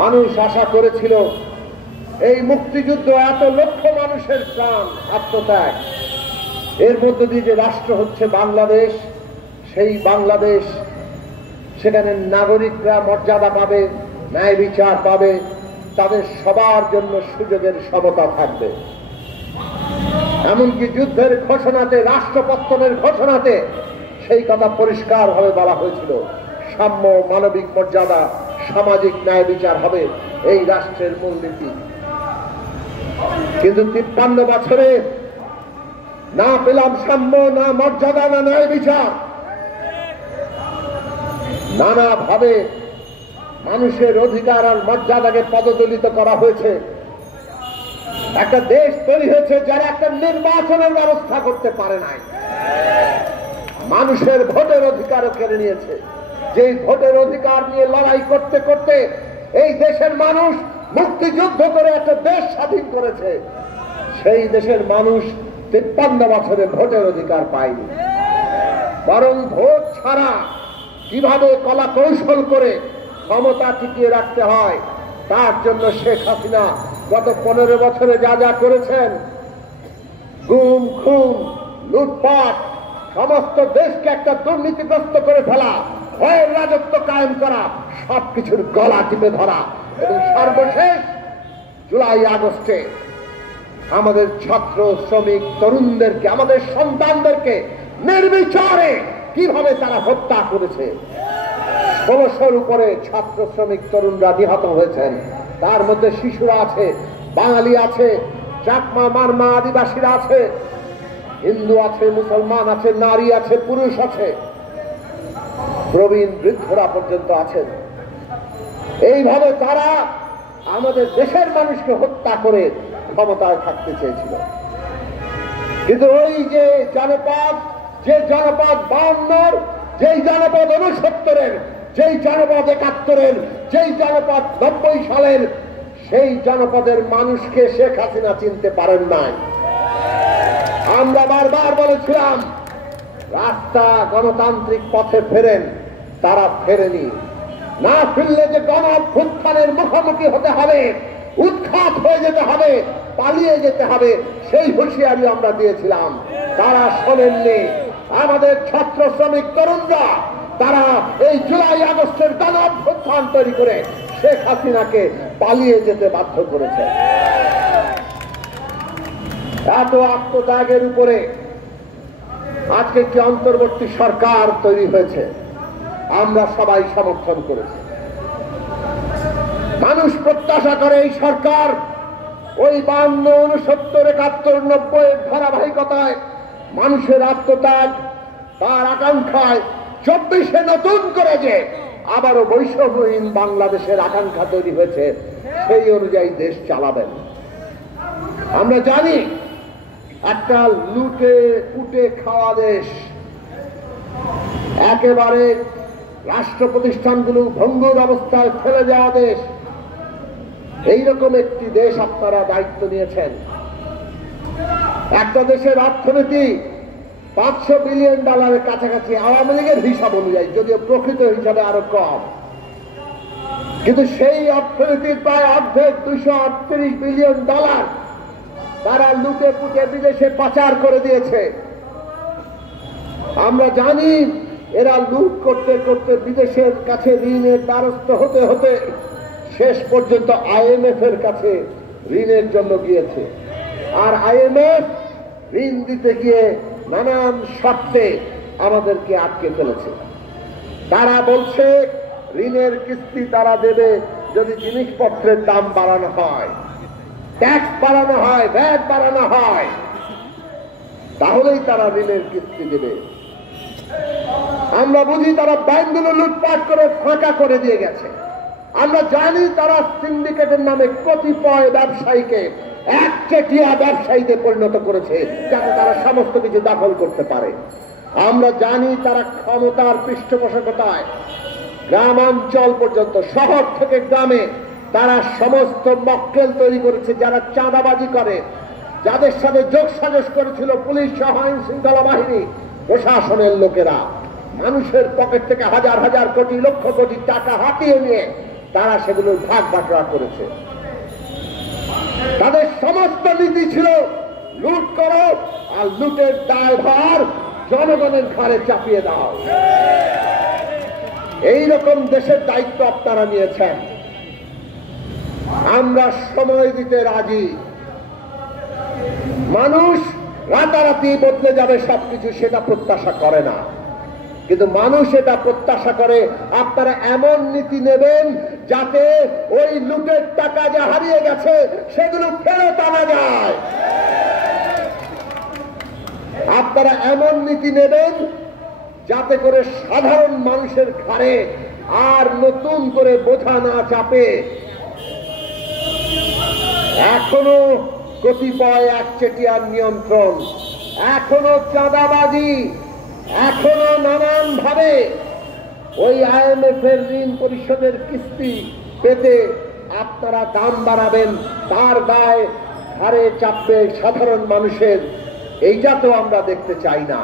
মানুষ আশা করেছিল এই মুক্তিযুদ্ধ, এত লক্ষ মানুষের প্রাণ আত্মত্যাগ, এর মধ্য দিয়ে যে রাষ্ট্র হচ্ছে বাংলাদেশ, সেই বাংলাদেশ, সেখানে নাগরিকরা মর্যাদা পাবে, ন্যায় বিচার পাবে, তাদের সবার জন্য সুযোগের সমতা থাকবে। এমনকি যুদ্ধের ঘোষণাতে, রাষ্ট্রপত্তনের ঘোষণাতে সেই কথা পরিষ্কারভাবে বলা হয়েছিল, সাম্য, মানবিক মর্যাদা, সামাজিক ন্যায় বিচার হবে এই রাষ্ট্রের মূলনীতি। কিন্তু 53 বছরে না পেলাম সাম্য, না মর্যাদা, না ন্যায় বিচার। নানাভাবে মানুষের অধিকার আর মর্যাদাকে পদদলিত করা হয়েছে। একটা দেশ তৈরি হয়েছে যারা একটা নির্বাচনের ব্যবস্থা করতে পারে নাই, মানুষের ভোটের অধিকারও কেড়ে নিয়েছে। যেই ভোটের অধিকার নিয়ে লড়াই করতে করতে এই দেশের মানুষ মুক্তিযুদ্ধ করে একটা দেশ স্বাধীন করেছে, সেই দেশের মানুষ 53 বছরে ভোটের অধিকার পায়নি। বরং ভোট ছাড়া কিভাবে কলা কৌশল করে ক্ষমতা টিকিয়ে রাখতে হয়, তার জন্য শেখ হাসিনা গত 15 বছরে যা যা করেছেন, গুম, খুন, লুটপাট, সমস্ত দেশকে একটা দুর্নীতিগ্রস্ত করে ফেলা, ভয়ের রাজত্ব কায়েম করা, সবকিছুর গলা টিপে ধরা, এবং সর্বশেষ জুলাই আগস্টে আমাদের ছাত্র, শ্রমিক, তরুণদেরকে, আমাদের সন্তানদেরকে নির্বিচারে কিভাবে তারা হত্যা করেছে। 1600-র উপরে ছাত্র, শ্রমিক, তরুণরা নিহত হয়েছেন। তার মধ্যে শিশুরা আছে, বাঙালি আছে, চাকমা, মারমা, আদিবাসীরা আছে, হিন্দু আছে, মুসলমান আছে, নারী আছে, পুরুষ আছে, প্রবীণ বৃদ্ধরা পর্যন্ত আছেন। এইভাবে তারা আমাদের দেশের মানুষকে হত্যা করে ক্ষমতায় থাকতে চেয়েছিল। কিন্তু ওই যে জনপদ 52-র, যেই জনপদ 69-এর, যেই জনপদ 71-এর, যেই জনপদ 90 সালের, সেই জনপদের মানুষকে শেখ হাসিনা চিনতে পারেন নাই। আমরা বারবার বলেছিলাম রাস্তা গণতান্ত্রিক পথে ফেরেন, তারা ফেরেনি। না ফিরলে যে গণ অভ্যুত্থানের মুখোমুখি হতে হবে, উৎখাত হয়ে যেতে হবে, পালিয়ে যেতে হবে, সেই হুঁশিয়ারি আমরা দিয়েছিলাম, তারা শোনেননি। আমাদের ছাত্র, শ্রমিক, তরুণরা তারা এই জুলাই আগস্টের গণ অভ্যুত্থান তৈরি করে শেখ হাসিনাকে পালিয়ে যেতে বাধ্য করেছে। এত আত্মত্যাগের উপরে আজকে একটি অন্তর্বর্তী সরকার তৈরি হয়েছে, আমরা সবাই সমর্থন করেছি। মানুষ প্রত্যাশা করে এই সরকার ওই 52, 69, 71, 90-এর ধারাবাহিকতায় মানুষের আত্মত্যাগ, তার আকাঙ্ক্ষায় 24-এ নতুন করে যে আবারও বৈষম্যহীন বাংলাদেশের আকাঙ্ক্ষা তৈরি হয়েছে, সেই অনুযায়ী দেশ চালাবেন। আমরা জানি একটা লুটে পুটে খাওয়া দেশ, একেবারে রাষ্ট্র প্রতিষ্ঠানগুলো ভঙ্গুর অবস্থায় ফেলে যাওয়া দেশ, এইরকম একটি দেশ আপনারা দায়িত্ব নিয়েছেন। একটা দেশের অর্থনীতি $500 বিলিয়ন কাছাকাছি আওয়ামী লীগের হিসাব অনুযায়ী, যদিও প্রকৃত হিসাবে আরো কম, কিন্তু সেই অর্থনীতির প্রায় অর্ধেক $238 বিলিয়ন তারা লুটে পুটে বিদেশে পাচার করে দিয়েছে। আমরা জানি এরা লুট করতে করতে বিদেশের কাছে ঋণের দ্বারস্থ হতে হতে শেষ পর্যন্ত IMF এর কাছে ঋণের জন্য গিয়েছে। আর IMF ঋণ দিতে গিয়ে নানান শর্তে আমাদেরকে আটকে ফেলেছে। তারা বলছে ঋণের কিস্তি তারা দেবে যদি জিনিসপত্রের দাম বাড়ানো হয়, ট্যাক্স বাড়ানো হয়, ভ্যাট বাড়ানো হয়, তাহলেই তারা ঋণের কিস্তি দেবে। আমরা বুঝি তারা ব্যাংকগুলো লুটপাট করে ফাঁকা করে দিয়ে গেছে। আমরা জানি তারা সিন্ডিকেটের নামে কতিপয় ব্যবসায়ীকে একচেটিয়া ব্যবসায়ীতে পরিণত করেছে, যাতে তারা সমস্ত কিছু দখল করতে পারে। আমরা জানি তারা ক্ষমতার পৃষ্ঠপোষকতায় গ্রামাঞ্চল পর্যন্ত, শহর থেকে গ্রামে তারা সমস্ত মক্কেল তৈরি করেছে, যারা চাঁদাবাজি করে, যাদের সাথে যোগসাজশ করেছিল পুলিশ সহ আইন শৃঙ্খলা বাহিনী, প্রশাসনের লোকেরা। মানুষের পকেট থেকে হাজার হাজার কোটি, লক্ষ কোটি টাকা হাতিয়ে নিয়ে তারা সেগুলোর ভাগ বাটোয়ারা করেছে। তাদের সমস্ত নীতি ছিল লুট করো আর লুটের দায়ভার জনগণের ঘাড়ে চাপিয়ে দাও। এইরকম দেশের দায়িত্ব আপনারা নিয়েছেন। আমরা সময় দিতে রাজি। মানুষ রাতারাতি বদলে যাবে সবকিছু, সেটা প্রত্যাশা করে না, কিন্তু মানুষ এটা প্রত্যাশা করে আপনারা এমন নীতি নেবেন যাতে ওই লুটের টাকা যা হারিয়ে গেছে সেগুলো ফেরত আনা যায়। আপনারা এমন নীতি নেবেন যাতে করে সাধারণ মানুষের ঘাড়ে আর নতুন করে বোঝা না চাপে। এখনো কতিপয় একচেটিয়ার নিয়ন্ত্রণ, এখনো চাঁদাবাজি, এখনো নানান ভাবে ওই IMF এর ঋণ পরিশোধের কিস্তি পেতে আপনারা দাম বাড়াবেন, তার দায় ঘাড়ে চাপবে সাধারণ মানুষের। এইটা তো আমরা দেখতে চাই না।